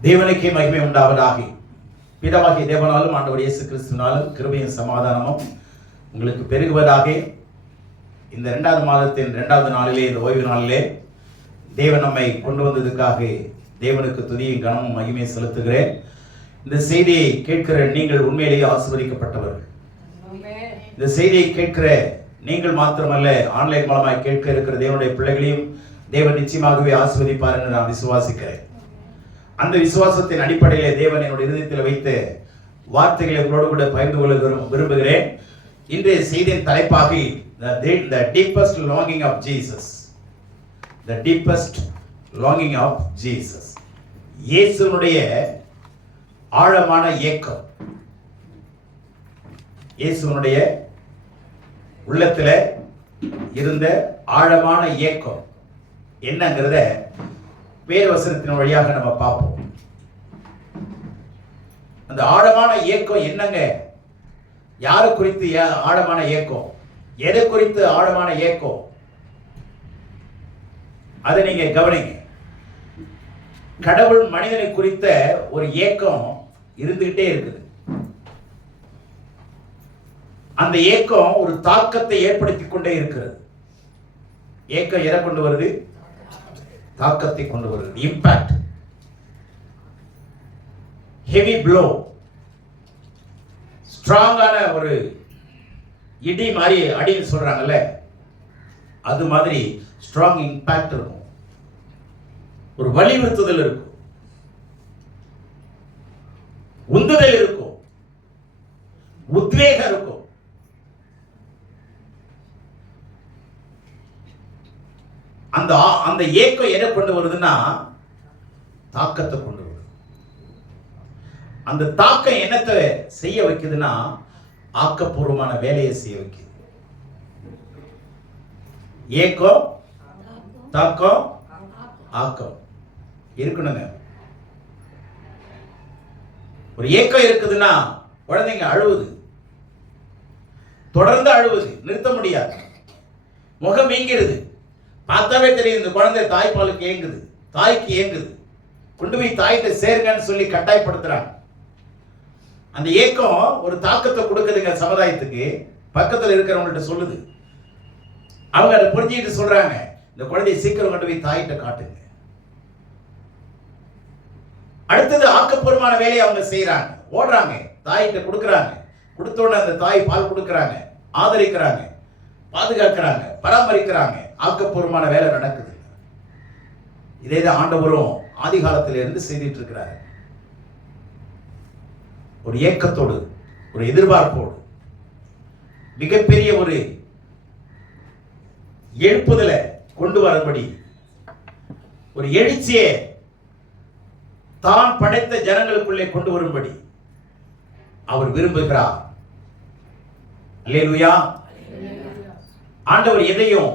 தேவனுக்கே மகிமை உண்டாவதாக. பிதாவாகிய தேவனாலும் ஆண்டவர் இயேசு கிறிஸ்துவினாலும் கிருபையும் சமாதானமும் உங்களுக்கு பெருகுவதாக. இந்த 2வது மாதத்தின் 2வது நாளிலே, இந்த ஓய்வு நாளிலே தேவன் நம்மை கொண்டு வந்ததுக்காக தேவனுக்கு துதியும் கனமும் மகிமையை செலுத்துகிறேன். இந்த செய்தியை கேட்கிற நீங்கள் உண்மையிலேயே ஆசீர்வதிக்கப்பட்டவர்கள். இந்த செய்தியை கேட்கிற நீங்கள் மாத்திரமல்ல, ஆன்லைன் மூலமாய் கேட்க இருக்கிற தேவனுடைய பிள்ளைகளையும் தேவன் நிச்சயமாகவே ஆசீர்வதிப்பார் என்று நான் விசுவாசிக்கிறேன். அந்த விசுவாசத்தின் அடிப்படையிலே தேவன் என்னுடைய இதயத்தில் வைத்த வார்த்தைகளை உங்களோடு கூட பகிர்ந்து கொள்ள விரும்புகிறேன். இன்றைய செய்தியின் தலைப்பாக the deepest longing of Jesus. The deepest longing of Jesus. இயேசுனுடைய ஆழமான ஏக்கம், இயேசுனுடைய உள்ளத்துல இருந்த ஆழமான ஏக்கம் என்னங்கிறத வேதவசனத்தின் வழியாக நம்ம பார்ப்போம். அந்த ஆழமான ஏக்கம் என்னங்க? யாரை குறித்து ஆழமான ஏக்கம்? எதை குறித்து ஆழமான ஏக்கம்? அதை நீங்க கவனிங்க. கடவுள் மனிதனை குறித்த ஒரு ஏக்கம் இருந்துகிட்டே இருக்குது. அந்த ஏக்கம் ஒரு தாக்கத்தை ஏற்படுத்தி கொண்டே இருக்கிறது. ஏக்கம் எதை கொண்டு வருது? தாக்கத்தை கொண்டு வருது. இம்பாக்ட், ஹெவி ப்ளோ, ஸ்ட்ராங்கான ஒரு இடி மாதிரி அடின்னு சொல்றாங்கல்ல, அது மாதிரி ஸ்ட்ராங் இம்பாக்ட் இருக்கும். ஒரு வலியுறுத்துதல் இருக்கும், உந்துதல் இருக்கும், உத்வேகம் இருக்கும். அந்த ஏக்கம் எதை கொண்டு வருதுன்னா தாக்கத்தை கொண்டு வருது. அந்த தாக்கம் என்னத்தை செய்ய வைக்குதுன்னா ஆக்கப்பூர்வமான வேலையை செய்ய வைக்குது. ஏக்கம், தாக்கம், ஆக்கம் இருக்கணுங்க. ஒரு ஏக்கம் இருக்குதுன்னா குழந்தைங்க அழுவுது, தொடர்ந்து அழுவுது, நிறுத்த முடியாது. முகம் வீங்கிறது, பார்த்தாவே தெரியும் இந்த குழந்தை தாய்ப்பாலுக்கு ஏங்குது, தாய்க்கு ஏங்குது. கொண்டு போய் தாய்கிட்ட சேருங்கன்னு சொல்லி கட்டாயப்படுத்துறாங்க. அந்த ஏக்கம் ஒரு தாக்கத்தை கொடுக்குதுங்க சமுதாயத்துக்கு. பக்கத்தில் இருக்கிறவங்கள்ட்ட சொல்லுது, அவங்க அதை புரிஞ்சுக்கிட்டு சொல்றாங்க, இந்த குழந்தையை சீக்கிரம் கொண்டு போய் தாய்கிட்ட காட்டுங்க. அடுத்தது ஆக்கப்பூர்வமான வேலையை அவங்க செய்யறாங்க, ஓடுறாங்க, தாய்கிட்ட கொடுக்குறாங்க. கொடுத்தோட அந்த தாய் பால் கொடுக்குறாங்க, ஆதரிக்கிறாங்க, பாதுகாக்கிறாங்க, பராமரிக்கிறாங்க. ஆக்கப்பூர்வமான வேலை நடக்குது. இதே தான் ஆண்டவரும் ஆதி காலத்திலிருந்து செய்துட்டு இருக்கிறார். ஒரு ஏக்கத்தோடு, ஒரு எதிர்பார்ப்போடு, மிகப்பெரிய ஒரு எழுப்புதலை கொண்டு வரும்படி, ஒரு எழுச்சியை தான் படைத்த ஜனங்களுக்குள்ளே கொண்டு வரும்படி அவர் விரும்புகிறார். அல்லேலூயா. ஆண்டவர் எதையும்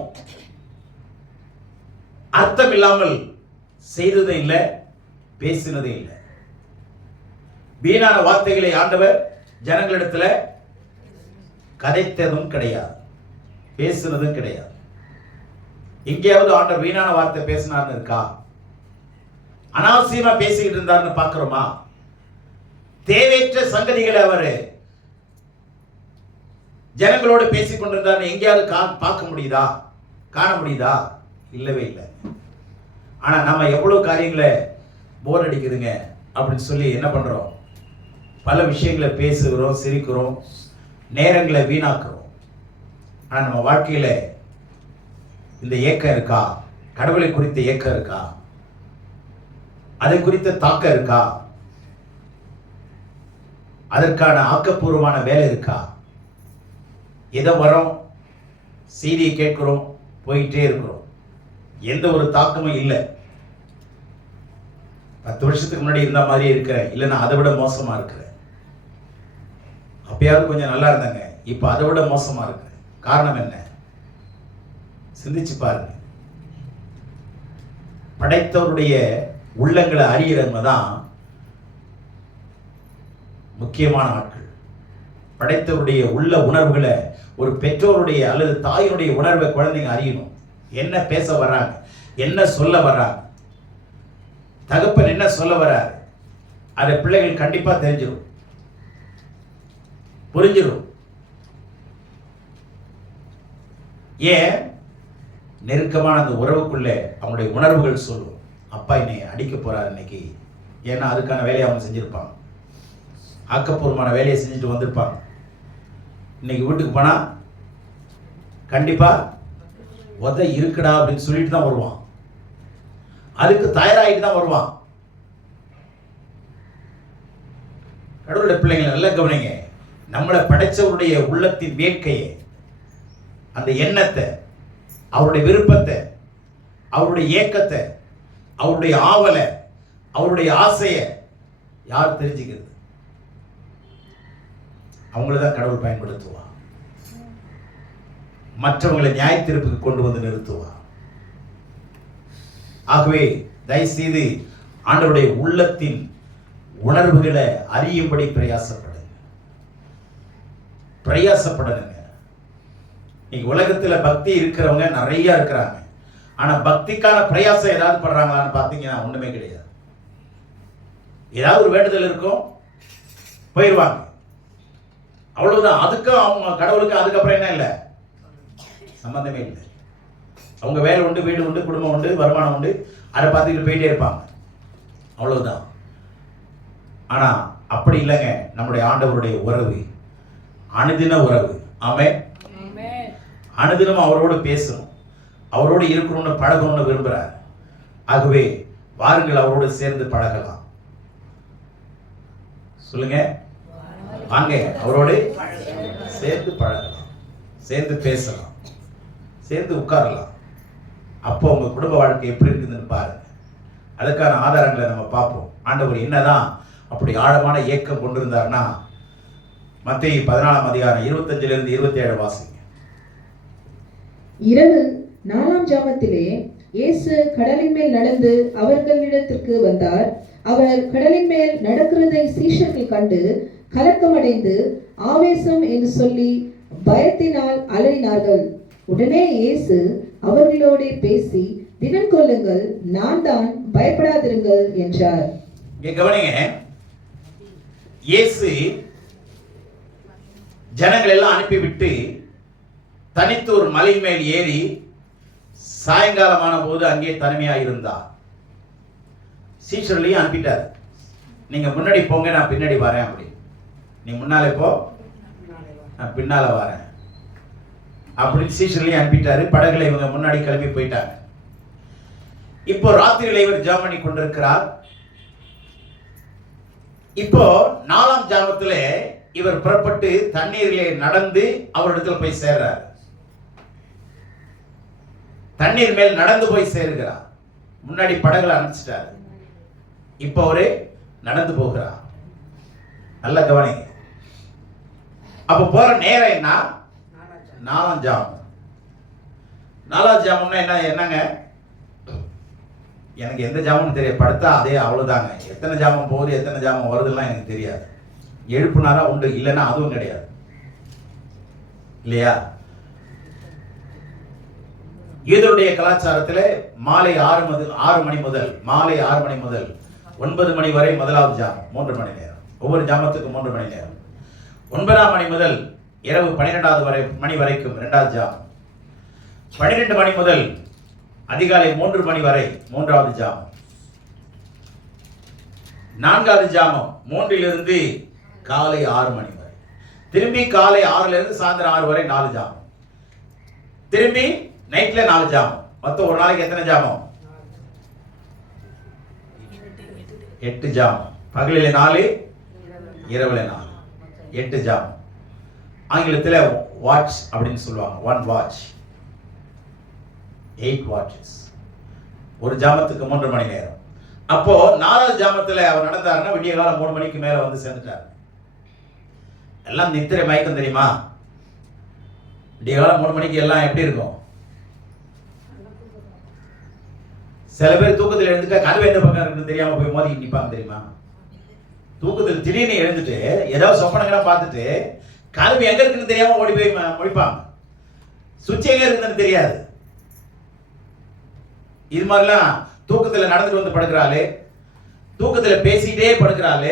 அர்த்தம் இல்லாமல் செய்ததும் இல்லை, பேசினதும் இல்லை. வீணான வார்த்தைகளை ஆண்டவர் ஜனங்களிடத்துல கதைத்ததும் கிடையாது, பேசினதும் கிடையாது. எங்கேயாவது ஆண்டவர் வீணான வார்த்தை பேசினார்னு இருக்கா? அனாவசியமா பேசிக்கிட்டு இருந்தார்னு பார்க்கிறோமா? தேவையற்ற சங்கதிகளை அவர் ஜனங்களோடு பேசிக் கொண்டிருந்தார் எங்கேயாவது பார்க்க முடியுதா? காண முடியுதா? இல்லவே இல்லை. ஆனா நம்ம எவ்வளவு காரியங்களை போர் அடிக்குதுங்க அப்படின்னு சொல்லி என்ன பண்றோம்? பல விஷயங்களை பேசுகிறோம், சிரிக்கிறோம், நேரங்களை வீணாக்குறோம். ஆனா நம்ம வாழ்க்கையில இந்த ஏக்கம் இருக்கா? கடவுளை குறித்த ஏக்கம் இருக்கா? அதை குறித்த தாக்கம் இருக்கா? அதற்கான ஆக்கப்பூர்வமான வேலை இருக்கா? எதை வரோம், செய்தியை கேட்கிறோம், போயிட்டே இருக்கிறோம், எந்த ஒரு தாக்கமும் இல்லை. 10 வருஷத்துக்கு முன்னாடி இருந்த மாதிரி இருக்கிறேன், இல்லை நான் அதை விட மோசமா இருக்கிறேன். அப்பயாவது கொஞ்சம் நல்லா இருந்தாங்க, இப்ப அதை விட மோசமா இருக்கு. காரணம் என்ன? சிந்திச்சு பாருங்க. படைத்தவருடைய உள்ளங்களை அறிகிறவங்க தான் முக்கியமான ஆட்கள். படைத்தவருடைய உள்ள உணர்வுகளை, ஒரு பெற்றோருடைய அல்லது தாயினுடைய உணர்வை குழந்தைங்க அறியணும். என்ன பேச வர்றாங்க, என்ன சொல்ல வர்றாங்க, தகப்பன் என்ன சொல்ல வர்றாரு, அதை பிள்ளைகள் கண்டிப்பா தெரிஞ்சிடும், புரிஞ்சிடும். ஏன்? நெருக்கமான அந்த உறவுக்குள்ளே அவங்களுடைய உணர்வுகள் சொல்லும், அப்பா என்னை அடிக்க போறார் இன்னைக்கு. ஏன்னா அதுக்கான வேலையை அவங்க செஞ்சிருப்பாங்க, ஆக்கப்பூர்வமான வேலையை செஞ்சுட்டு வந்திருப்பாங்க. இன்னைக்கு வீட்டுக்கு போனா கண்டிப்பா உத இருக்குடா அப்படின்னு சொல்லிட்டு தான் வருவான், அதுக்கு தயாராகிட்டு தான் வருவான். கடவுளுடைய பிள்ளைங்களை நல்லா கவனிங்க. நம்மளை படைச்சவருடைய உள்ளத்தின் வேட்கையை, அந்த எண்ணத்தை, அவருடைய விருப்பத்தை, அவருடைய ஏக்கத்தை, அவருடைய ஆவலை, அவருடைய ஆசையை யார் தெரிஞ்சுக்கிறது? அவங்கள தான் கடவுள் பயன்படுத்துவான். மற்றவங்களை நியாய தீர்ப்புக்கு கொண்டு வந்து நிறுத்துவான். ஆகவே தயவுசெய்து ஆண்டவருடைய உள்ளத்தின் உணர்வுகளை அறியும்படி பிரயாசப்படுங்க. இன்னைக்கு உலகத்துல பக்தி இருக்கிறவங்க நிறைய இருக்கிறாங்க. ஆனா பக்திக்கான பிரயாசம் ஏதாவது பண்றாங்களான்னு பார்த்தீங்கன்னா ஒண்ணுமே கிடையாது. ஏதாவது ஒரு வேண்டுதல் இருக்கும், போயிடுவாங்க, அவ்வளவுதான். அதுக்கும் அவங்க கடவுளுக்கு அதுக்கப்புறம் என்ன இல்லை, சம்பந்தமே இல்லை. அவங்க வேலை உண்டு, வீடு உண்டு, குடும்பம் உண்டு, வருமானம் உண்டு, அதை பார்த்துக்கிட்டு போயிட்டே இருப்பாங்க, அவ்வளவுதான். ஆனா அப்படி இல்லைங்க. நம்முடைய ஆண்டவருடைய உறவு அனுதின உறவு. ஆமென். அனுதினம் அவரோடு பேசணும், அவரோடு இருக்கணும்னு பழகணும்னு விரும்புறார். ஆகவே வாருங்கள், அவரோடு சேர்ந்து பழகலாம். சொல்லுங்க, வாங்க, அவரோடு சேர்ந்து பழகலாம், சேர்ந்து பேசலாம், சேர்ந்து உட்காரலாம். அப்போ உங்க குடும்ப வாழ்க்கை எப்படி இருக்குதுன்னு பாருங்க. அதுக்கான ஆதாரங்களை நம்ம பார்ப்போம். ஆண்டவர் என்னதான் அப்படி ஆழமான ஏக்கம் கொண்டிருந்தார்னா, மத்தேயு 14:25-27 வாசிங்க. இரவு 4ஆம் ஜாமத்திலே இயேசு கடலின் மேல் நடந்து அவர்களிடத்திற்கு வந்தார். அவர் கடலின் மேல் நடக்கிறதை சீஷர்கள் கண்டு கலக்கமடைந்து ஆவேசம் என்று சொல்லி பயத்தினால் அலறினார்கள். உடனே இயேசு அவர்களோடு பேசி, திடன் கொள்ளுங்கள், நான் தான், பயப்படாதிருங்கள் என்றார். கவனிங்க, இயேசு ஜனங்கள் எல்லாம் அனுப்பிவிட்டு தனித்து ஒரு மலை மேல் ஏறி சாயங்காலமான போது அங்கே தனிமையாக இருந்தார். சீஷர்களையும் அனுப்பிட்டார், நீங்க முன்னாடி போங்க, நான் பின்னாடி வரேன். அப்படி நீ முன்னாலே போ, நான் பின்னால வரேன் அப்படின்னு சீஷர்களையும் அனுப்பிட்டாரு. படகுல இவங்க முன்னாடி கிளம்பி போயிட்டாங்க. இப்போ ராத்திரியில இவர் ஜெபம் பண்ணி கொண்டிருக்கிறார். இப்போ 4ஆம் ஜாமத்துல இவர் புறப்பட்டு தண்ணீரிலே நடந்து அவரிடத்துல போய் சேர்றார். தண்ணீர் மேல் நடந்து போய் சேருகிறார். முன்னாடி படகுல அனுப்பிச்சிட்டாரு, இப்போ அவரு நடந்து போகிறார். நல்ல கவனிங்க. அப்ப போற நேரம் என்ன? 4ஆம் ஜாமம். 4ஆம் ஜாமம்னா என்னங்க? எனக்கு எந்த ஜாமம் தெரியாது, படுத்தா அதே அவ்வளவுதாங்க. எத்தனை ஜாமம் போகுது, எத்தனை ஜாமம் வருதுலாம் எனக்கு தெரியாது. எழுப்புனாரா உண்டு, இல்லைன்னா அதுவும் கிடையாது, இல்லையா? யூதருடைய கலாச்சாரத்தில் மாலை 6 மணி முதல் மாலை 6 மணி முதல் 9 மணி வரை முதலாவது ஜாமம், 3 மணி நேரம். ஒவ்வொரு ஜாமத்துக்கும் 3 மணி நேரம். 9ஆம் மணி முதல் இரவு 12வது மணி வரைக்கும் 2வது ஜாமம். 12 மணி முதல் அதிகாலை 3 மணி வரை 3வது ஜாமம். 4வது ஜாமம் 3லிருந்து காலை 6 மணி வரை. திரும்பி காலை 6லிருந்து சாயந்தரம் 6 வரை 4 ஜாமம். திரும்பி நைட்ல 4 ஜாமம். மொத்தம் ஒரு நாளைக்கு எத்தனை ஜாமம்? 8 ஜாமம். பகலில் 4, இரவுல 4, 8 ஜாமம். ஆங்கிலத்தில் வாட்ச் அப்படின்னு சொல்லுவாங்க. 1 வாட்ச், 8 வாட்சஸ். ஒரு ஜாமத்துக்கு 3 மணி நேரம். அப்போ 4வது ஜாமத்தில் அவர் நடந்தாருன்னா விடிய காலம் 3 மணிக்கு மேல வந்து சேர்ந்துட்டார். எல்லாம் நித்திரை மயக்கம் தெரியுமா? விடிய காலம் 3 மணிக்கு எல்லாம் எப்படி இருக்கும்? சில பேர் தூக்கத்தில் எழுந்துட்டா கதவு எந்த பக்கம் இருக்குன்னு தெரியாம போய் மோதி நிற்பாங்க தெரியுமா? தூக்கத்தில் திடீர்னு எழுந்துட்டு ஏதாவது சொப்பனங்களை பார்த்துட்டு கதவு எங்க இருக்குன்னு தெரியாம ஓடி போய் முடிப்பாங்க. சுவிட்ச் எங்க இருக்குன்னு தெரியாது. இது மாதிரிலாம் தூக்கத்தில் நடந்துட்டு வந்து படுக்கிறாளே, தூக்கத்துல பேசிட்டே படுக்கிறாள்.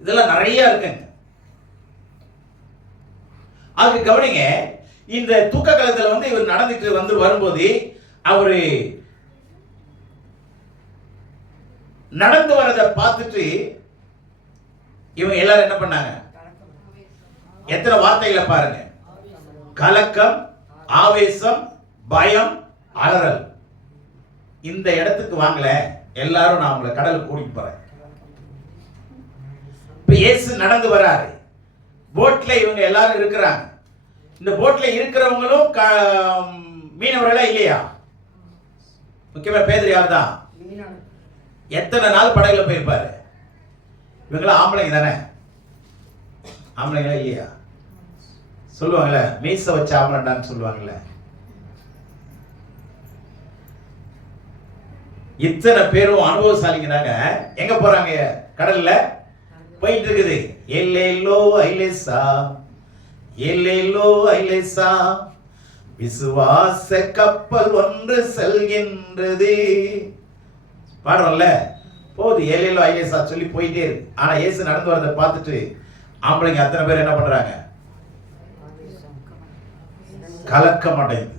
இதெல்லாம் நிறைய இருக்குங்க. அதுக்கு கவனிங்க, இந்த தூக்க காலத்துல வந்து இவர் நடந்துட்டு வந்து வரும்போது அவரு நடந்து வரதை பார்த்துட்டு இவங்க எல்லாரும் என்ன பண்ணாங்க? எத்தனை வார்த்தைகளை பாருங்க. கலக்கம், ஆவேசம், பயம், அலறல். இந்த இடத்துக்கு வாங்கல, எல்லாரும் நான் உங்களை கடலுக்கு கூட்டிட்டு போறேன். இப்ப இயேசு நடந்து வராரு. போட்ல இவங்க எல்லாரும் இருக்கிறாங்க. இந்த போட்ல இருக்கிறவங்களும் மீனவர்களா இல்லையா? முக்கியமா பேதுரு யார்தான்? எத்தனை நாள் படகுல போயிருப்பாரு? இவங்களாம் ஆம்பளைங்க தானே? ஆம்பளைங்களா இல்லையா? சொல்லுவாங்கல்ல, மீச வச்ச ஆம்பளண்டான்னு சொல்லுவாங்கல்ல. இத்தனை பேரும் அனுபவசாலிங்க தாங்க. எங்க போறாங்க? கடல்ல போயிட்டு இருக்குது. எல்லேலோ ஐலேசா, எல்லேலோ ஐலேசா, விசுவாச கப்பல் ஒன்று செல்கின்றது. பாடுறோம்ல, போகுது ஏலேலோ ஐலேசா சொல்லி போயிட்டே இருக்கு. ஆனா இயேசு நடந்து வரதை பார்த்துட்டு ஆம்பளைங்க அத்தனை பேர் என்ன பண்றாங்க? கலக்க மாட்டேங்குது.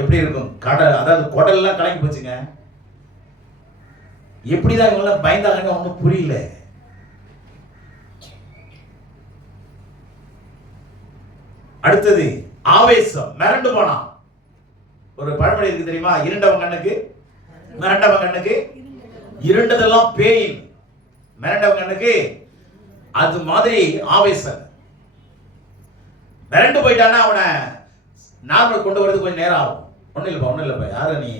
எப்படி இருக்கும்? கடல், அதாவது குடல்லாம் கலங்கி போச்சுங்க. எப்படிதான் இவங்க பயந்தாங்கன்னு ஒன்றும் புரியல. அடுத்தது ஆவேசம், மிரண்டு போனான். ஒரு பழமொழி இருக்கு தெரியுமா? இருண்டவன் கண்ணுக்கு மிரண்டவன் கண்ணுக்கு இருண்டதெல்லாம் பேய், மிரண்டவன் கண்ணுக்கு அது மாதிரி ஆவேசம். மிரண்டு போயிட்டானா அவனை நார்மல் கொண்டு வரது கொஞ்சம் நேரம் ஆகும். ஒன்றும் இல்லைப்பா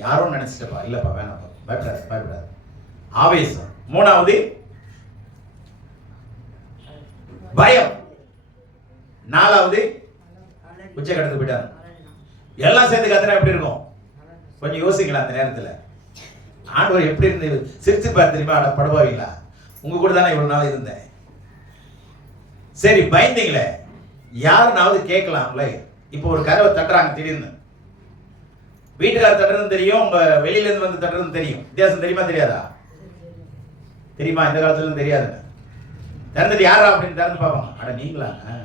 யாரும் நினைச்சிட்டப்பா, இல்லப்பா வேணாப்பா, பயப்படாது. ஆவேசம். மூணாவது பயம். நாலாவது உச்ச கடத்து போயிட்டாரு. எல்லாம் சேர்ந்து கத்துனா எப்படி இருக்கும்? கொஞ்சம் யோசிக்கலாம் அந்த நேரத்தில். ஆண்டவர் எப்படி இருந்து சிரிச்சு பார்த்து தெரியுமா? அட படுவாங்களா, உங்க கூட தானே இவ்வளவு நாள் இருந்தேன். சரி, பயந்தீங்களே, யாருனாவது கேட்கலாம்ல. இப்போ ஒரு கதவை தட்டுறாங்க திடீர்னு. வீட்டுக்காரர் தட்டுறதுன்னு தெரியும், உங்க வெளியில இருந்து வந்து தட்டுறதுன்னு தெரியும். வித்தியாசம் தெரியுமா தெரியாதா? தெரியுமா? இந்த காலத்துல தெரியாதுங்க. திறந்துட்டு யாரா அப்படின்னு திறந்து பார்ப்பாங்க. அட நீங்களாங்க?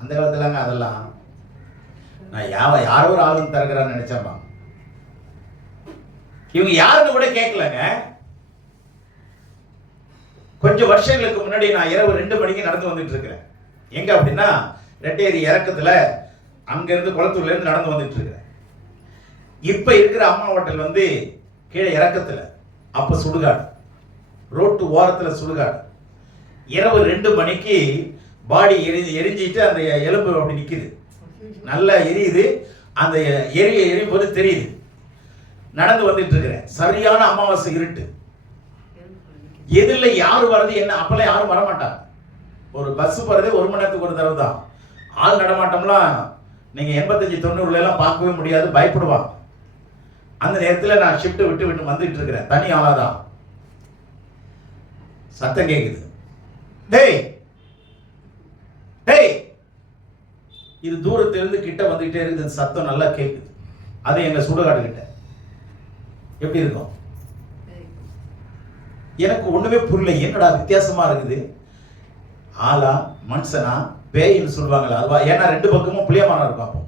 அந்த காலத்துலாங்க அதெல்லாம் நான் யாரோ ஒரு ஆளுன்னு திறக்கிறான்னு நினைச்சேன்ப்பா. இவங்க யாருன்னு கூட கேட்கலங்க. கொஞ்சம் வருஷங்களுக்கு முன்னாடி நான் இரவு 2 மணிக்கு நடந்து வந்துட்டு இருக்கிறேன். எங்க அப்படின்னா ரெட்டேரி இறக்கத்துல, அங்க இருந்து குளத்தூர்ல இருந்து நடந்து வந்துட்டு இருக்கிறேன். இப்ப இருக்கிற அம்மா ஹோட்டல் வந்து கீழே இறக்கத்துல, அப்ப சுடுகாடு, ரோட்டு ஓரத்துல சுடுகாடு. இரவு 2 மணிக்கு பாடி எரிஞ்சிட்டு அந்த எலும்பு அப்படி நிக்குது, நல்லா எரியுது. அந்த எரியும் போது தெரியுது. நடந்து வந்துட்டு இருக்கிறேன். சரியான அமாவாசை இருட்டு. எதிரில யாரு வர்றது என்ன? அப்பெல்லாம் யாரும் வரமாட்டாங்க. ஒரு பஸ் போறதே 1 மணி நேரத்துக்கு ஒரு தடவை தான். ஆள் நடமாட்டம்லாம் நீங்க 85-90 எல்லாம் பார்க்கவே முடியாது, பயப்படுவாங்க. அந்த நேரத்தில் நான் ஷிஃப்ட் விட்டு வந்துட்டு இருக்கிறேன். தனி ஆளாதான். சத்தம் கேக்குது. டேய் டேய், இது தூரத்திலிருந்து கிட்ட வந்துகிட்டே இருக்குது. சத்தம் நல்லா கேக்குது. அது எங்க சுடுகாடு கிட்ட. எப்படி இருக்கும்? எனக்கு ஒண்ணுமே புரியல. என்னடா வித்தியாசமா இருக்குது? ஆளா மனுஷனா பேயின்னு சொல்லுவாங்களா அதுவா? ஏன்னா 2 பக்கமும் புளியமானம் இருக்கும். அப்போ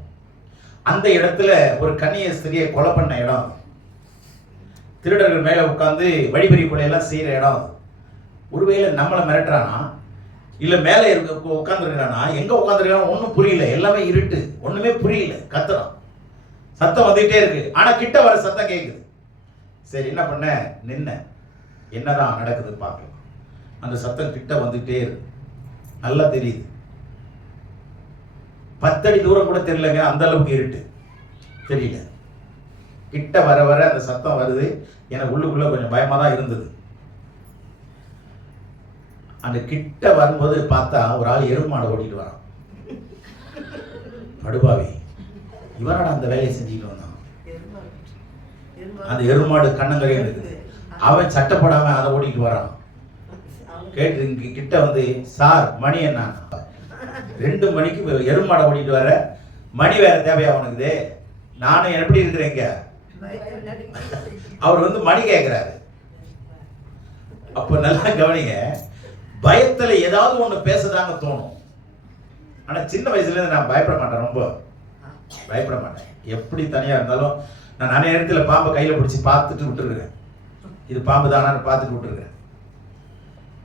அந்த இடத்துல ஒரு கன்னிய ஸ்திரியை கொலை பண்ண இடம், திருடர்கள் மேல உட்கார்ந்து வழிபறி கொலையெல்லாம் செய்யற இடம். ஒருவேளை நம்மளை மிரட்டுறானா, இல்ல மேல உட்கார்ந்துருக்கிறானா, எங்க உட்கார்ந்துருக்கானா ஒன்றும் புரியல. எல்லாமே இருட்டு, ஒண்ணுமே புரியல. கத்துறான், சத்தம் வந்துட்டே இருக்கு. ஆனா கிட்ட வர சத்தம் கேக்குது. சரி, என்ன பண்ண? நின்ன, என்னதான் நடக்குது பார்க்கலாம். அந்த சத்தம் கிட்ட வந்துட்டே இருக்கு, நல்லா தெரியுது. 10 அடி தூரம் கூட தெரியலங்க, அந்த அளவுக்கு இருட்டு, தெரியல. கிட்ட வர வர அந்த சத்தம் வருது. எனக்கு உள்ளுக்குள்ள கொஞ்சம் பயமா தான் இருந்தது. அந்த கிட்ட வரும்போது பார்த்தா ஒரு ஆள் எருமாடை ஓட்டிட்டு வரான். படுபாவி, இவனோட அந்த வேலையை செஞ்சுட்டு வந்தான். அந்த எருமாடு கண்ணங்கரையும் இருக்குது. அவன் சட்டப்படாம அதை ஓட்டிட்டு வரான். கேட்டு கிட்ட வந்து, சார் மணி என்ன? 2 மணிக்கு எருமாடை ஓட்டிட்டு வர, மணி வேற தேவையா அவனுக்குது? நானும் எப்படி இருக்கிறேங்க? அவர் வந்து மணி கேட்கிறாரு. அப்போ நல்லா கவனிங்க, பயத்துல ஏதாவது ஒண்ணு பேசதாங்க தோணும். ஆனா சின்ன வயசுல இருந்து நான் பயப்பட மாட்டேன், ரொம்ப பயப்பட மாட்டேன். எப்படி தனியா இருந்தாலும் நான் நிறைய நேரத்துல பாம்பை கையில பிடிச்சி பார்த்துட்டு விட்டுருக்கேன், இது பாம்பு தானான்னு பார்த்துட்டு விட்டுருக்கேன்,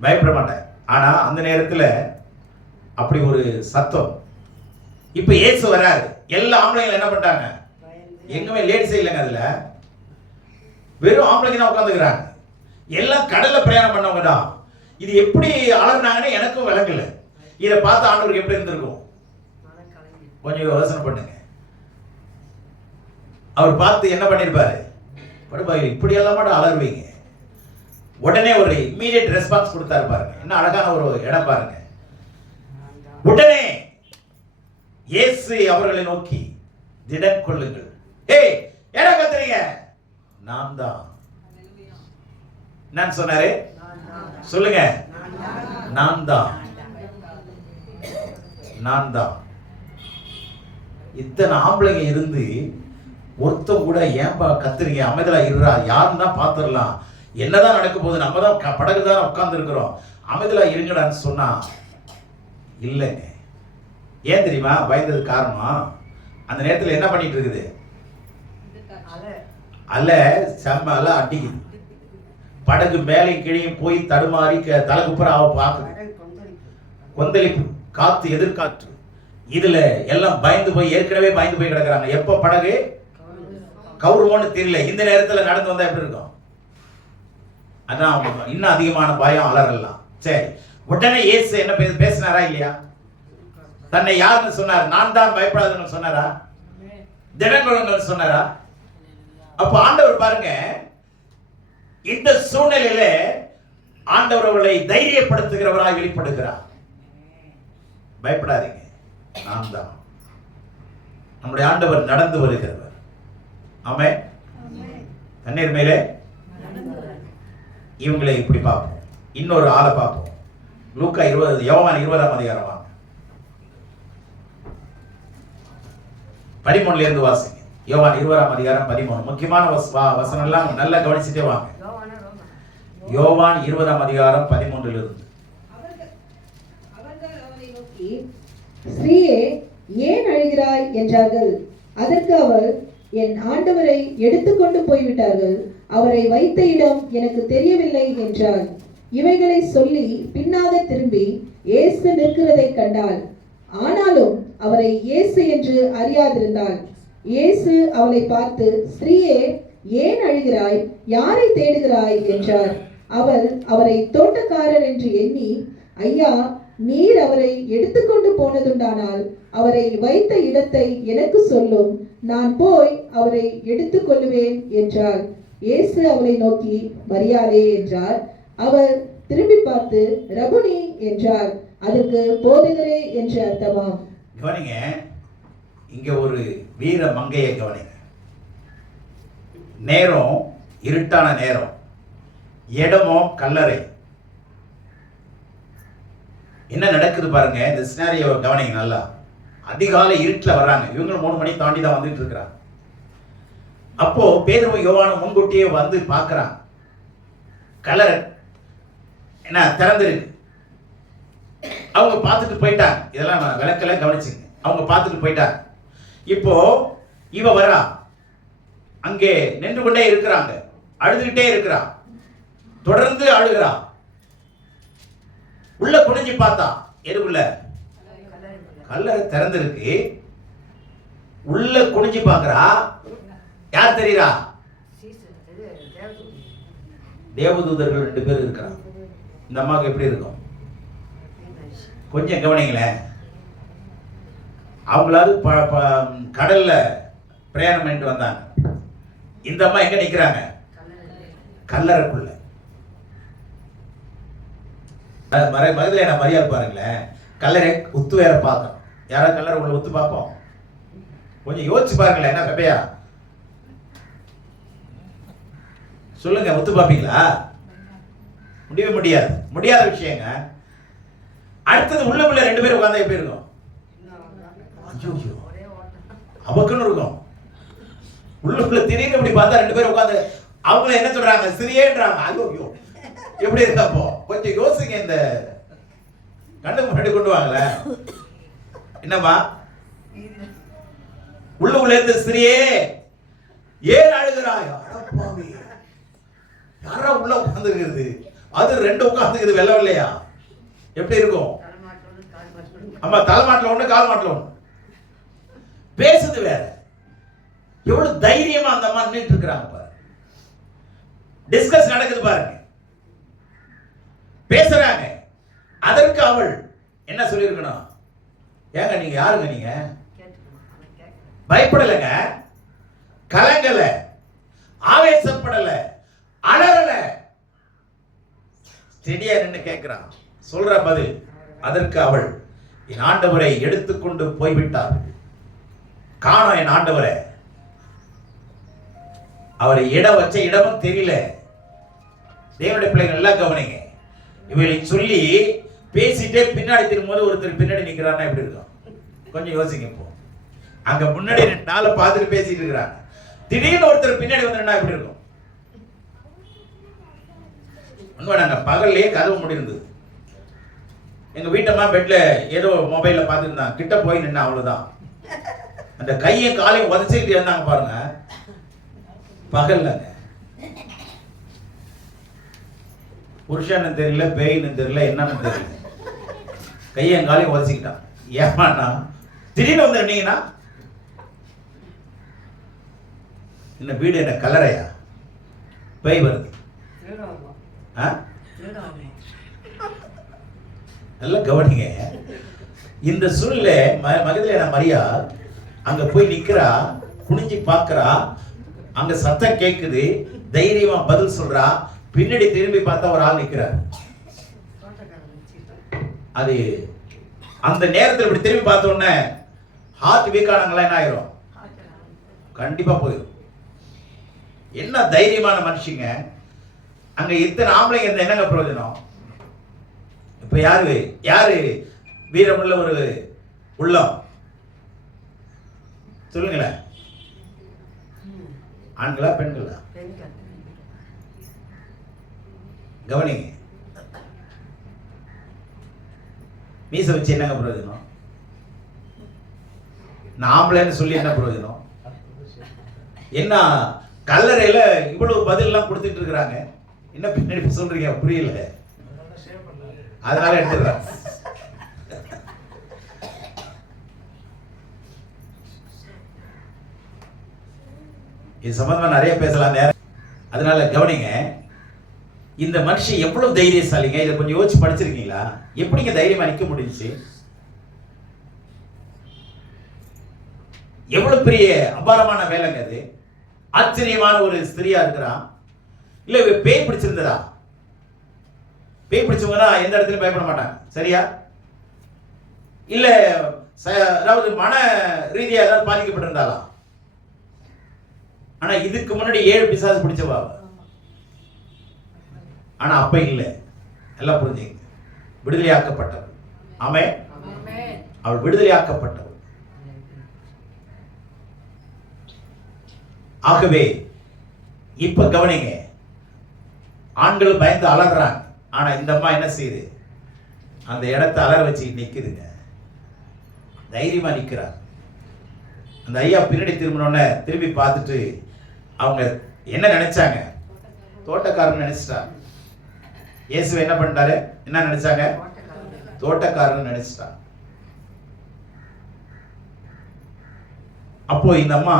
பயப்பட மாட்டேன். ஆனா அந்த நேரத்துல அப்படி ஒரு சத்தம். இப்ப இயேசு வராரு, எல்லா ஆம்பளைங்களும் என்ன பண்ணிட்டாங்க, எங்குமே லேடிஸே இல்லைங்க, அதுல வெறும் ஆம்பளைங்க தான் உட்காந்துக்கிறாங்க. எல்லாம் கடல்ல பிரயாணம் பண்ணவங்க தான். இது எப்படி அலர்னாங்கன்னு எனக்கும் விளங்கல. இதை பார்த்து ஆண்டவருக்கு எப்படி இருந்திருக்கும், கொஞ்சம் யோசனை பண்ணுங்க. அவர் பார்த்து என்ன பண்ணிருப்பாரு, படுபாய் இப்படி எல்லாம் மட்டும் அலர்வீங்க. உடனே ஒரு இம்மீடியட் ரெஸ்பான்ஸ் கொடுத்தாரு பாருங்க, என்ன அழகான ஒரு இடம் பாருங்க. உடனே இயேசு அவர்களை நோக்கி, திடன் கொள்ளுங்கள். ஏய், என்ன கத்துறீங்க? நான் தான். நான் சொன்னாரு, சொல்லுங்க, நான் தான், நான் தான். இத்தனை ஆம்பளைங்க இருந்து ஒருத்தம் கூட ஏன்பா கத்துறீங்க, அமைதலா இருறா, யாருன்னு தான் பாத்துடலாம், என்னதான் நடக்க போகுது, நம்ம தான் படகு தான் உட்கார்ந்து இருக்கிறோம், அமைதலா இருங்கடான்னு சொன்னா இல்லைங்க. ஏன் தெரியுமா பயந்தது காரணம்? அந்த நேரத்தில் என்ன பண்ணிட்டு இருக்குது, அல செம்ம அல அடிக்குது, படகு மேலே கீழையும் போய் தடுமாறி தலைக்குப்புற அவ பார்க்குது, கொந்தளிப்பு, காத்து, எதிர்காற்று. இதுல எல்லாம் பயந்து போய், ஏற்கனவே பயந்து போய் கிடக்குறாங்க. எப்ப படகு கவுருவோன்னு தெரியல. இந்த நேரத்துல நடந்து வந்தா எப்படி இருக்கும்? அதான் இன்னும் அதிகமான பயம், அலறலாம். சரி, உடனே இயேசு என்ன பேசினாரா இல்லையா? தன்னை யாருன்னு சொன்னார்? நான் தான், பயப்படாதுன்னு சொன்னாரா? திடங்கொள்ளுங்கள் சொன்னாரா? அப்ப ஆண்டவர் பாருங்க, இந்த சூழ்நிலையில ஆண்டவர் அவர்களை தைரியப்படுத்துகிறவராய் வெளிப்படுகிறார். பயப்படாதீங்க, நான் தான். நம்முடைய ஆண்டவர் நடந்து வருகிறவர். ஆமென். தண்ணீர் மேலே இவங்களை இப்படி பார்ப்போம். இன்னொரு ஆளை பார்ப்போம். லூக்கா 20, யோவான் 20ஆம் அதிகாரம் வாங்க, 13 இருந்து வாசிங்க. யோவான் 20ஆம் அதிகாரம் 13. முக்கியமான வசனம் எல்லாம் நல்லா கவனிச்சுட்டே வாங்க. யோவான் 20ஆம் அதிகாரம் 13 இருந்து. அவர்கள் அவனை நோக்கி, ஸ்ரீயே, ஏன் அழுகிறாய் என்றார்கள். அதற்கு அவர், என் ஆண்டவரை எடுத்துக்கொண்டு போய்விட்டார்கள், அவரை வைத்த இடம் எனக்கு தெரியவில்லை என்றார். இவைகளை சொல்லி பின்னாக திரும்பி இயேசு நிற்கிறதை கண்டாள். ஆனாலும் அவரை இயேசு என்று அறியாதிருந்தாள். இயேசு அவளை பார்த்து, ஸ்திரீயே, ஏன் அழுகிறாய், யாரை தேடுகிறாய் என்றார். அவள் அவரை தோட்டக்காரர் என்று எண்ணி, ஐயா, நீர் அவரை எடுத்துக்கொண்டு போனதுண்டானால் அவரை வைத்த இடத்தை எனக்கு சொல்லும், நான் போய் அவரை எடுத்துக்கொள்ளுவேன் என்றார். இயேசு அவளை நோக்கி, மரியாதே என்றார். அவள் திரும்பி பார்த்து, ரபுனி என்றார். அதற்கு போதகரே என்று அர்த்தமாம். கவனிங்க, இங்க ஒரு வீர மங்கையை கவனிங்க. நேரம் இருட்டான நேரம், இடமோ கல்லறை. என்ன நடக்குது பாருங்க, இந்த சினாரியோ கவனிங்க நல்லா. அதிகாலை இருட்டில் வர்றாங்க, இவங்க 3 மணி தாண்டி தான் வந்துட்டு இருக்கிறாங்க. அப்போ பேதுருவும் யோவானும் முன்கூட்டியே வந்து பார்க்கறாங்க. கல்லறை என்ன திறந்திருக்கு. அவங்க பார்த்துட்டு போயிட்டாங்க. இதெல்லாம் விளக்கல, கவனிச்சுங்க. அவங்க பார்த்துட்டு போயிட்டாங்க. இப்போ இவ வரா, அங்கே நின்று கொண்டே இருக்கிறாங்க, அழுதுகிட்டே இருக்கிறா, தொடர்ந்து அழுகிறா. உள்ள குனிஞ்சு பார்த்தா, எதுக்குள்ள? கல்லறை திறந்திருக்கு. உள்ள குனிஞ்சு பார்க்கறா. யார் தெரியுறா? தேவதூதர்கள் 2 பேர் இருக்கிறாங்க. இந்த அம்மாவுக்கு எப்படி இருக்கும்? கொஞ்சம் கவனிங்களேன். அவங்களாவது கடல்ல பிரயாணம் பண்ணிட்டு வந்தாங்க. இந்த அம்மா எங்க நிக்கிறாங்க? கல்லறைக்குள்ள. மகதில என்ன மரியாதை பாருங்களேன். கல்லறை உத்து வேற பார்க்கணும். யாராவது கல்லறை உள்ள உத்து பார்ப்போம்? கொஞ்சம் யோசிச்சு பாருங்களேன். என்ன கப்பையா சொல்லுங்க, உத்து பார்ப்பீங்களா? முடியவே முடியாது, முடியாத விஷயங்க. அடுத்தது உள்ளுக்குள்ள 2 பேர் உட்கார்ந்தா எப்படி இருக்கும்? ஐயோ, அவக்குன்னு இருக்கும். உள்ளுக்குள்ள திடீர்னு இப்படி பார்த்தா 2 பேர் உட்கார்ந்து, அவங்கள என்ன சொல்றாங்க? சிறியேன்றாங்க. ஐயோ, எப்படி இருக்கா? அப்போ கொஞ்சம் யோசிங்க. இந்த கண்ணுக்கு முன்னாடி கொண்டு வாங்கல. என்னம்மா உள்ள இருந்து ஸ்திரியே ஏன் அழுகிறாய்? அடப்பாவி, யாரா உள்ள உட்கார்ந்துருக்குது? அது ரெண்டு உட்கார்ந்துக்குது, வெள்ள இல்லையா? எப்படி இருக்கும்? ஆமா, தலைமாட்டில் ஒண்ணு, கால் மாட்டில் ஒண்ணு. பேசுது வேற. எவ்வளவு தைரியமா அந்த அம்மா நின்றுட்டு இருக்கிறாங்க பாரு. டிஸ்கஸ் நடக்குது பாருங்க, பேசுறாங்க. அதற்கு அவள் என்ன சொல்லியிருக்கணும்? ஏங்க நீங்க யாருங்க? நீங்க பயப்படலைங்க, கலங்கல, ஆவேசப்படல, அலறல, ஸ்டெடியா நின்னு கேட்கிறான். சொல்ற பதில். அதற்கு அவள், என் ஆண்டவரை எடுத்துக்கொண்டு போய்விட்டார், காணோம் என் ஆண்டவரை. அவரை இடம் வச்ச இடமும் தெரியல. தேவனுடைய பிள்ளைகள் எல்லாம் கவனிங்க. இவளை சொல்லி பேசிட்டே பின்னாடி திரும்பும்போது ஒருத்தர் பின்னாடி நிக்கிறான்னா எப்படி இருக்கும்? கொஞ்சம் யோசிங்க. இப்போ அங்க முன்னாடி நாளை பார்த்துட்டு பேசிட்டு இருக்கிறாங்க, திடீர்னு ஒருத்தர் பின்னாடி வந்து எப்படி இருக்கும்? உண்மைதாங்க. பகல்லையே கதவு முடிந்தது. எங்க வீட்டம்மா பெட்ல ஏதோ மொபைல்ல பார்த்துருந்தாங்க. கிட்ட போய் நின்னா அவ்வளவுதான். அந்த கையும் காலையும் உதச்சிக்கிட்டு இருந்தாங்க பாருங்க. பகல்லங்க. புருஷன்னு தெரியல, பேயின்னு தெரியல, என்னன்னு தெரியல, கையும் காலையும் உதச்சிக்கிட்டான். ஏமாண்ணா திடீர்னு வந்து நின்னீங்கன்னா என்ன வீடு என்ன கலரையா? பேய் வருது. நல்லா கவனிங்க. இந்த சூழ்நிலை மகதலேனா மரியா அங்க போய் நிக்கிறா, குனிஞ்சு பார்க்கறா, அங்க சத்தம் கேட்குது, தைரியமா பதில் சொல்றா. பின்னாடி திரும்பி பார்த்தா ஒரு ஆள் நிக்கிறார். அது அந்த நேரத்தில் இப்படி திரும்பி பார்த்த உடனே ஹார்ட் வீக் ஆனங்களா என்ன ஆயிரும்? கண்டிப்பா போயிடும். என்ன தைரியமான மனுஷங்க அங்க இத்தனை ஆம்பளைங்க இருந்த என்னங்க பிரயோஜனம்? இப்ப யாரு வீரமுள்ள ஒரு உள்ளம் சொல்லுங்களேன். ஆண்களா பெண்களா? கவனிங்க. மீச வச்சு என்னங்க பிரயோஜனம்? நான் ஆம்பளைன்னு சொல்லி என்ன பிரயோஜனம்? என்ன கல்லறையில இவ்வளவு பதில் எல்லாம் கொடுத்துட்டு இருக்கிறாங்க, என்ன பின்னாடி சொல்றீங்க? புரியல, அதனால எடுத்துடுறேன். இது சம்பந்தமா நிறைய பேசலாம் நேரம். அதனால கவனிங்க. இந்த மனுஷன் எவ்வளவு தைரியசாலிங்க. இதை கொஞ்சம் யோசிச்சு படிச்சிருக்கீங்களா? எப்படிங்க தைரியமா நிக்க முடிஞ்சுச்சு? எவ்வளவு பெரிய அபாரமான வேலைங்க அது. ஆச்சரியமான ஒரு ஸ்திரியா இருக்கிறான். இல்ல பேய் பிடிச்சிருந்ததா? பேய் பிடிச்சவங்கன்னா எந்த இடத்துலயும் பயப்பட மாட்டாங்க, சரியா? இல்ல அதாவது மன ரீதியா ஏதாவது பாதிக்கப்பட்டிருந்தாளா? ஆனா இதுக்கு முன்னாடி 7 பிசாசு பிடிச்சவா. ஆனா அப்ப இல்ல. எல்லாம் புரிஞ்சுங்க. விடுதலையாக்கப்பட்டவள். ஆமென். அவள் விடுதலையாக்கப்பட்டவள். ஆகவே இப்ப கவனிங்க. ஆண்கள் பயந்து அலறாங்க. ஆனா இந்த அம்மா என்ன செய்யுது? அந்த இடத்தை அலற வச்சு நிக்குதுங்க. தைரியமா நிக்கிறார். அந்த ஐயா பின்னாடி திரும்பினோடனே திரும்பி பார்த்துட்டு அவங்க என்ன நினைச்சாங்க? தோட்டக்காரன் நினைச்சிட்டாங்க. இயேசு என்ன பண்ணிட்டாரு? என்ன நினைச்சாங்க? தோட்டக்காரன் நினைச்சிட்டாங்க. அப்போ இந்த அம்மா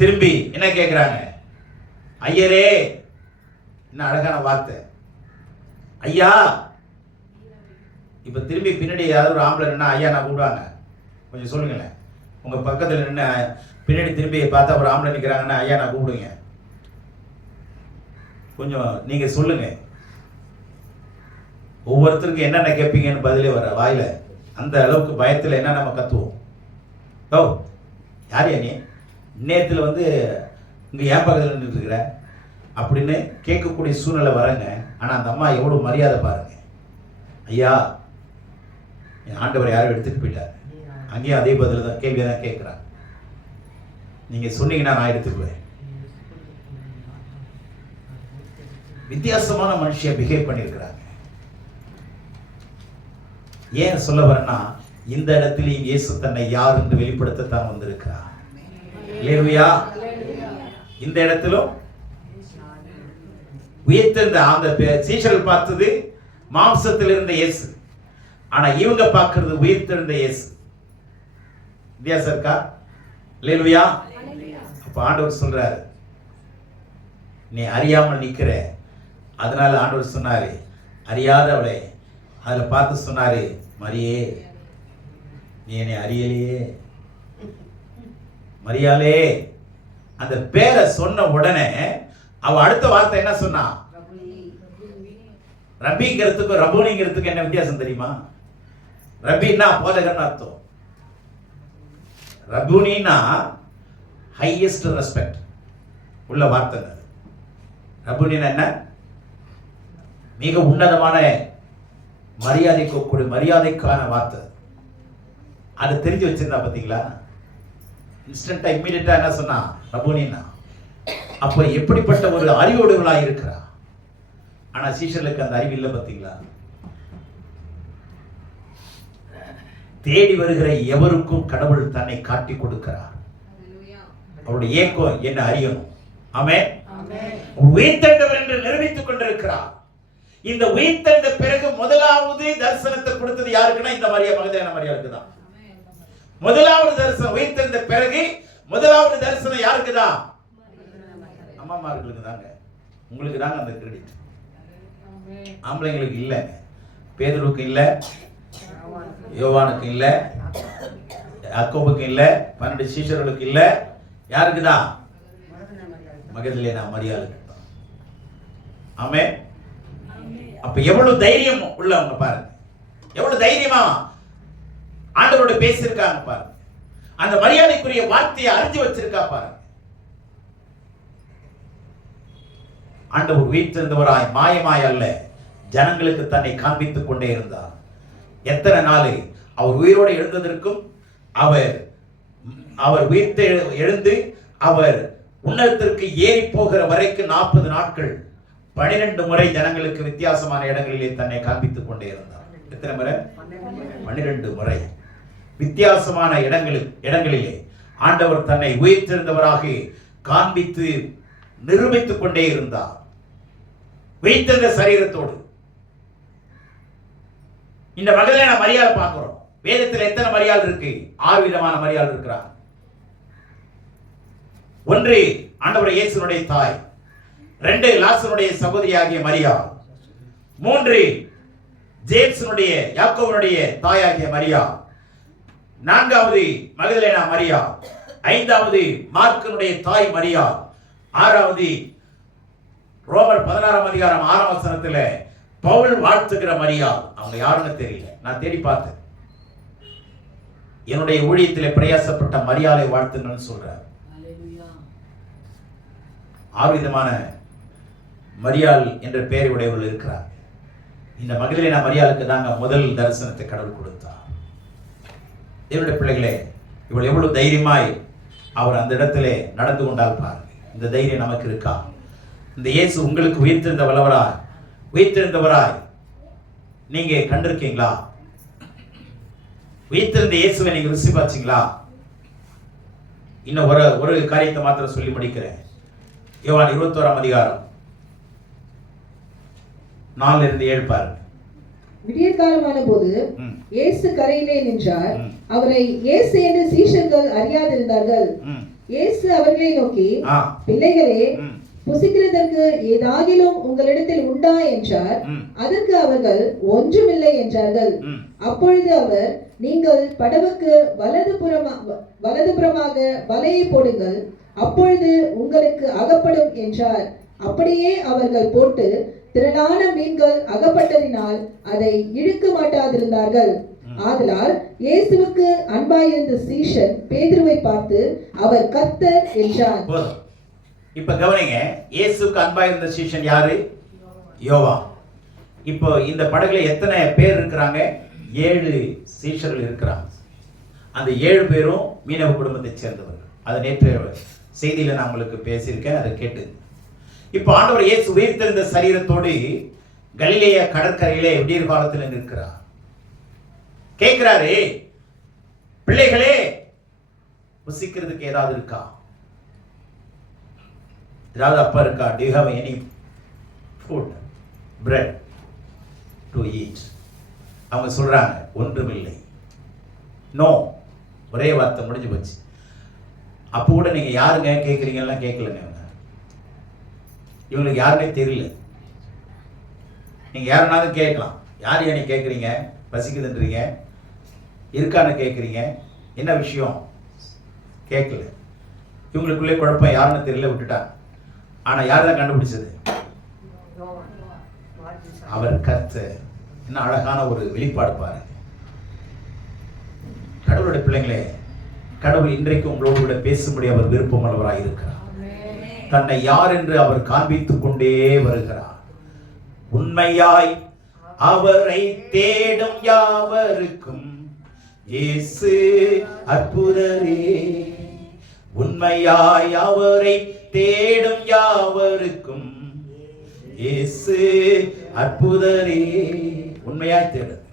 திரும்பி என்ன கேட்கிறாங்க? ஐயரே. என்ன அழகான வார்த்தை, ஐயா. இப்ப திரும்பி பின்னாடி யாராவது ஒரு ஆம்பளை நின்னா ஐயா நான் கூப்பிடுவாங்க. கொஞ்சம் சொல்லுங்களேன். உங்க பக்கத்துல நின்று பின்னாடி திரும்பி பார்த்தா ஒரு ஆம்பளை நிக்கிறாங்கன்னா ஐயா நான் கூப்பிடுங்க. கொஞ்சம் நீங்க சொல்லுங்க. ஒவ்வொருத்தருக்கும் என்னென்ன கேட்பீங்கன்னு பதிலே வர வாயில. அந்த அளவுக்கு பயத்துல என்ன நம்ம கத்துவோம். ஓ யார் நீ? நேரத்தில் வந்து இங்க ஏன் பக்கத்தில் நின்றுட்டு இருக்கிற அப்படின்னு கேட்கக்கூடிய சூழ்நிலை வரங்க. ஆனா அந்த அம்மா எவ்வளவு மரியாதை பாருங்க. ஐயா என் ஆண்டவர் யாரும் எடுத்துட்டு போயிட்டார். அங்கேயும் அதே பதில் தான், கேள்வியை தான் கேட்குறாங்க. நீங்க சொன்னீங்கன்னா நான் எடுத்துக்குவேன். வித்தியாசமான மனுஷிய பிஹேவ் பண்ணியிருக்கிறாங்க. ஏன் சொல்ல வரேன்னா, இந்த இடத்திலேயும் இயேசு தன்னை யார் என்று வெளிப்படுத்தத்தான் வந்திருக்கிறார். அல்லேலூயா. இந்த இடத்திலும் உயிர்த்தெழுந்த அந்த சீஷர்கள் பார்த்தது மாம்சத்தில் இருந்த இயேசு, ஆனா இவங்க பார்க்கிறது உயிர்த்தெழுந்த இயேசு. வித்தியாசம் இருக்கா? அல்லேலூயா. அப்ப ஆண்டவர் சொல்றாரு, நீ அறியாமல் நிக்கிற, அதனால ஆண்டவர் சொன்னாரு, அறியாதவளே, அதுல பார்த்து சொன்னாரு, மரியே நீ என்னை அறியலையே. மரியாளே, அந்த பேரை சொன்ன உடனே அவ அடுத்த வார்த்தை என்ன சொன்னா? ரபிங்கிறதுக்கு ரபுனிங்கிறதுக்கு என்ன வித்தியாசம் தெரியுமா? ரபின்னா போதகர்னு அர்த்தம். ரபுனினா ஹையஸ்ட் ரெஸ்பெக்ட் உள்ள வார்த்தை. ரபுனினா என்ன? மிக உன்னதமான மரியாதைக்கான வார்த்தை. அது தெரிஞ்சு வச்சிருந்தா பாத்தீங்களா? இன்ஸ்டன்டா இம்மீடியட்டா என்ன சொன்னா? ரபுனினா. அப்ப எப்படிப்பட்ட ஒரு அறிவோடுகளா இருக்கிறா. ஆனா சீஷர்களுக்கு அந்த அறிவு இல்லை பாத்தீங்களா? தேடி வருகிற எவருக்கும் கடவுள் தன்னை காட்டி கொடுக்கிறார். அவருடைய ஏக்கம் என்ன அறியணும். ஆமென். உயிர்த்தெழுந்தவர் என்று நிரூபித்துக் கொண்டிருக்கிறார். இந்த உயிர்த்தெழுந்த பிறகு முதலாவது தரிசனத்தை கொடுத்தது யாருக்குன்னா இந்த மகதலேனா மரியாளுக்கு தான். முதலாவது தரிசனம் உயிர்த்தெழுந்த பிறகு முதலாவது தரிசனம் யாருக்கு தான்? அம்மாமார்களுக்கு தாங்க. உங்களுக்கு தாங்க அந்த கிரெடிட். ஆம்பளைங்களுக்கு இல்ல, பேதுருக்கு இல்ல, யோவானுக்கு இல்ல, யாக்கோபுக்கு இல்ல, 12 சீஷர்களுக்கு இல்ல. யாருக்கு தான்? மகதலேனா மரியாளுக்கு தான். ஆமென். அப்ப எவ்வளவு தைரியம் உள்ளவங்க பாருங்க, எவ்வளவு தைரியமா ஆண்டவரோட பேசியிருக்காங்க பாருங்க. அந்த மரியாதைக்குரிய வார்த்தையை அறிஞ்சு வச்சிருக்கா பாருங்க. ஆண்டவர் உயிர்த்தெழுந்தவராய் மாயமாய் அல்ல, ஜனங்களுக்கு தன்னை காண்பித்துக் கொண்டே இருந்தார். எத்தனை நாள் அவர் உயிரோடு எழுந்ததற்கும் அவர் உயிர்த்து எழுந்து அவர் உன்னதத்திற்கு ஏறி போகிற வரைக்கும் 40 நாட்கள் 12 முறை ஜனங்களுக்கு வித்தியாசமான இடங்களிலே தன்னை காண்பித்துக் கொண்டே இருந்தார். எத்தனை முறை? 12 முறை வித்தியாசமான இடங்களிலே ஆண்டவர் தன்னை உயிர்த்தெழுந்தவராக காண்பித்து நிரூபித்துக் கொண்டே இருந்தார். உயிர்த்தெழுந்த சரீரத்தோடு. இந்த மகதலேனா மரியாதை பார்க்கிறோம். வேதத்தில் எத்தனை மரியாதை இருக்கு? 6 விதமான மரியாதை இருக்கிறார். 1 ஆண்டவர் இயேசுனுடைய தாய், 2 லாசருடைய சகோதரியாகிய மரியா, 3 ஜேம்ஸ்னுடைய யாக்கோபுடைய தாயாகிய மரியா, 4வது மகதலேனா மரியா, 5வது மார்க்கனுடைய தாய் மரியா, 6வது ரோமர் 16ஆம் அதிகாரம் 6ஆம் வசனத்துல பவுல் வாழ்த்துகிற மரியா. அவங்க யாருன்னு தெரியல, நான் தேடி பார்த்தேன். என்னுடைய ஊழியத்திலே பிரயாசப்பட்ட மரியாதை வாழ்த்துங்கன்னு சொல்றார். 6 விதமான மரியாள் என்ற பெயரை உடையவர்கள் இருக்கிறார். இந்த மகதலேனா மரியாளுக்கு தாங்க முதல் தரிசனத்தை கடவுள் கொடுத்தார். தேவனுடைய பிள்ளைகளே, இவள் எவ்வளவு தைரியமாய் அவர் அந்த இடத்திலே நடந்து கொண்டால் பாருங்க. இந்த தைரியம் நமக்கு இருக்கா? இந்த இயேசு உங்களுக்கு உயிர்த்தெழுந்தவராய் நீங்க கண்டிருக்கீங்களா? உயிர்த்தெழுந்த இயேசுவை நீங்க ருசி பார்த்தீங்களா? இன்னும் ஒரு காரியத்தை மாத்திரம் சொல்லி முடிக்கிறேன். யோவான் 21ஆம் அதிகாரம் 4-7 பாருங்க. விடியற்காலமான போது இயேசு கரையிலே நின்றார். அவரை இயேசு என்று சீஷர்கள் அறியாதிருந்தார்கள். இயேசு அவர்களை நோக்கி, பிள்ளைகளே, புசிக்கிறதற்கு ஏதாகிலும் உங்களிடத்தில் உண்டா என்றார். அதற்கு அவர்கள் ஒன்றுமில்லை என்றார்கள். அப்பொழுது அவர், நீங்கள் படவுக்கு வலதுபுறமாக வலையை போடுங்கள், அப்பொழுது உங்களுக்கு அகப்படும் என்றார். அப்படியே அவர்கள் போட்டு திரளான மீன்கள் அகப்பட்டதினால் அதை இழுக்க மாட்டாதிருந்தார்கள். ஆதலால் இயேசுவுக்கு அன்பாயிருந்த சீஷன் பேதுருவை பார்த்து, அவர் கர்த்தர் என்றார். இப்ப கவனிங்க, இயேசுவுக்கு அன்பாயிருந்த சீஷன் யாரு? யோவான். இப்போ இந்த படகுல எத்தனை பேர் இருக்கிறாங்க? 7 சீஷர்கள் இருக்கிறாங்க. அந்த 7 பேரும் மீனவ குடும்பத்தை சேர்ந்தவர்கள். அது நேற்று செய்தியில நான் உங்களுக்கு பேசியிருக்கேன், அதை கேட்டு. இப்போ ஆண்டவர் இயேசு உயிர்த்தெழுந்த சரீரத்தோடு கலிலேய கடற்கரையிலே விடியற் காலத்தில் நிற்கிறார். கேட்கிறாரு, பிள்ளைகளே புசிக்கிறதுக்கு ஏதாவது இருக்கா? ஏதாவது அப்பா இருக்கா? Do you have any food, bread to eat? அவங்க சொல்றாங்க, ஒன்றுமில்லை. நோ, ஒரே வார்த்தை முடிஞ்சு போச்சு. அப்போ கூட நீங்க யாருங்க கேட்குறீங்கலாம் கேட்கலங்க. இவங்களுக்கு யாருமே தெரியல. நீங்க யாருனாலும் கேட்கலாம். யார் நீ கேட்குறீங்க? பசிக்குதுன்றீங்க, இருக்கான்னு கேட்குறீங்க, என்ன விஷயம் கேட்கல. இவங்களுக்குள்ளே குழப்பம், யாருன்னு தெரியல, விட்டுட்டாங்க. ஆனா யார் தான் கண்டுபிடிச்சது? அவர் கர்த்தர். என்ன அழகான ஒரு வெளிப்பாடு பாருங்க. கடவுளுடைய பிள்ளைங்களே, கடவுள் இன்றைக்கு உங்களோடு கூட பேசும்படி அவர் விருப்பமுள்ளவராய் இருக்கிறார். தன்னை யார் என்று அவர் காண்பித்துக் கொண்டே வருகிறார். உண்மையாய் அவரை தேடும் யாவருக்கும் இயேசு அற்புதரே. உண்மையாய் அவரை தேடும் யாவருக்கும் இயேசு அற்புதரே. உண்மையாய் தேடுங்க,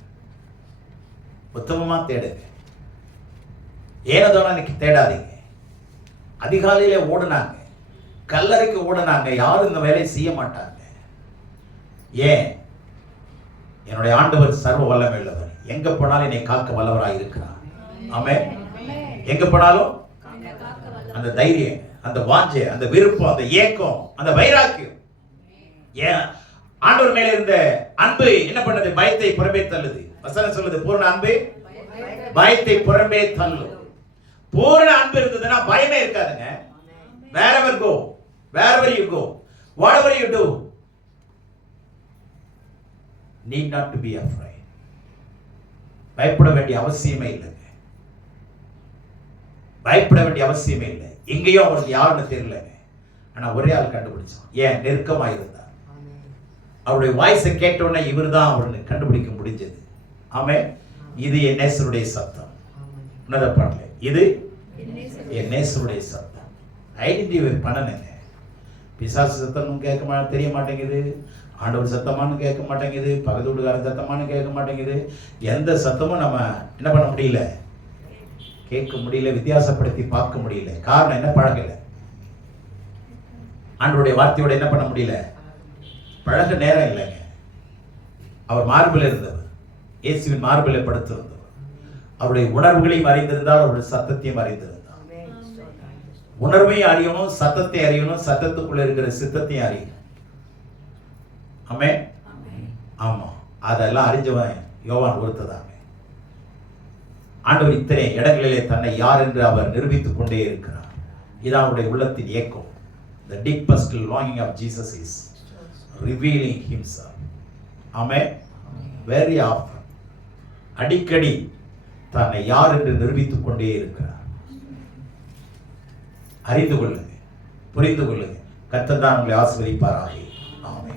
உத்தமமா தேடுங்க, ஏனதோன தேடாதீங்க. அதிகாலையில ஓடுனாங்க, கல்லறைக்கு ஓடுனாங்க, யாரும் இந்த வேலையை செய்ய மாட்டாங்க. ஏன்? என்னுடைய ஆண்டவர் சர்வ வல்லமை உள்ளவர், எங்க போனாலும் என்னை காக்க வல்லவராய் இருக்கிறார். ஆமென். எங்க போனாலும் அந்த தைரியம், அந்த வாஞ்சை, அந்த விருப்பம், அந்த ஏக்கம், அந்த வைராக்கியம். ஏன்? ஆண்டவர் மேல இருந்த அன்பு என்ன பண்ணது? பயத்தை புறம்பே தள்ளுது. வசனம் சொல்லுது, பூரண அன்பு பயத்தை புறம்பே தள்ளும். பூரண அன்பு இருந்ததுன்னா பயமே இருக்காதுங்க. wherever go, wherever you go, whatever you do, need not to be afraid. பயப்பட வேண்டிய அவசியமே இல்லைங்க. பயப்பட வேண்டிய அவசியமே இல்லை. எங்கேயோ அவருக்கு யாருன்னு தெரியலங்க. ஆனா ஒரே ஆள் கண்டுபிடிச்சான். ஏன்? நெருக்கமா இருந்தார். அவருடைய வாய்ஸை கேட்டோன்னே இவர் தான் அவருன்னு கண்டுபிடிக்க முடிஞ்சது. ஆமென். இது என் நேசருடைய சத்தம். உன்னத பாடல, இது என் நேசருடைய சத்தம். ஐடென்டிஃபை பண்ணணுங்க. பிசாசு சத்தமும் கேட்க தெரிய மாட்டேங்குது, ஆண்டவர் சத்தமானு கேட்க மாட்டேங்குது, பக்கத்து வீட்டுக்காரன் சத்தமானு கேட்க மாட்டேங்குது. எந்த சத்தமும் நம்ம என்ன பண்ண முடியல, கேட்க முடியல, வித்தியாசப்படுத்தி பார்க்க முடியல. காரணம் என்ன? பழகல. ஆண்டவருடைய வார்த்தையோட என்ன பண்ண முடியல, பழக நேரம் இல்லைங்க. அவர் மார்பில் இருந்தவர், இயேசுவின் மார்பில் படுத்திருந்தவர். அவருடைய உணர்வுகளையும் அறிந்திருந்தால் அவருடைய சத்தத்தையும் அறிந்திருந்தார். உணர்வையும் அறியணும், சத்தத்தை அறியணும், சத்தத்துக்குள்ள இருக்கிற சித்தத்தையும் அறியணும். ஆமென். ஆமா, அதெல்லாம் அறிஞ்சவன் யோவான் ஒருத்ததாங்க. ஆண்டவர் இத்தனை இடங்களிலே தன்னை யார் என்று அவர் நிரூபித்துக் கொண்டே இருக்கிறார். இது அவருடைய உள்ளத்தின் ஏக்கம். The deepest longing of Jesus is revealing himself. Amen. Very often, அடிக்கடி தன்னை யார் என்று நிரூபித்துக் கொண்டே இருக்கிறார். அறிந்து கொள்ளுங்க, புரிந்து கொள்ளுங்க. கர்த்தர் தான் உங்களை ஆசீர்வதிப்பாராக. ஆமென்.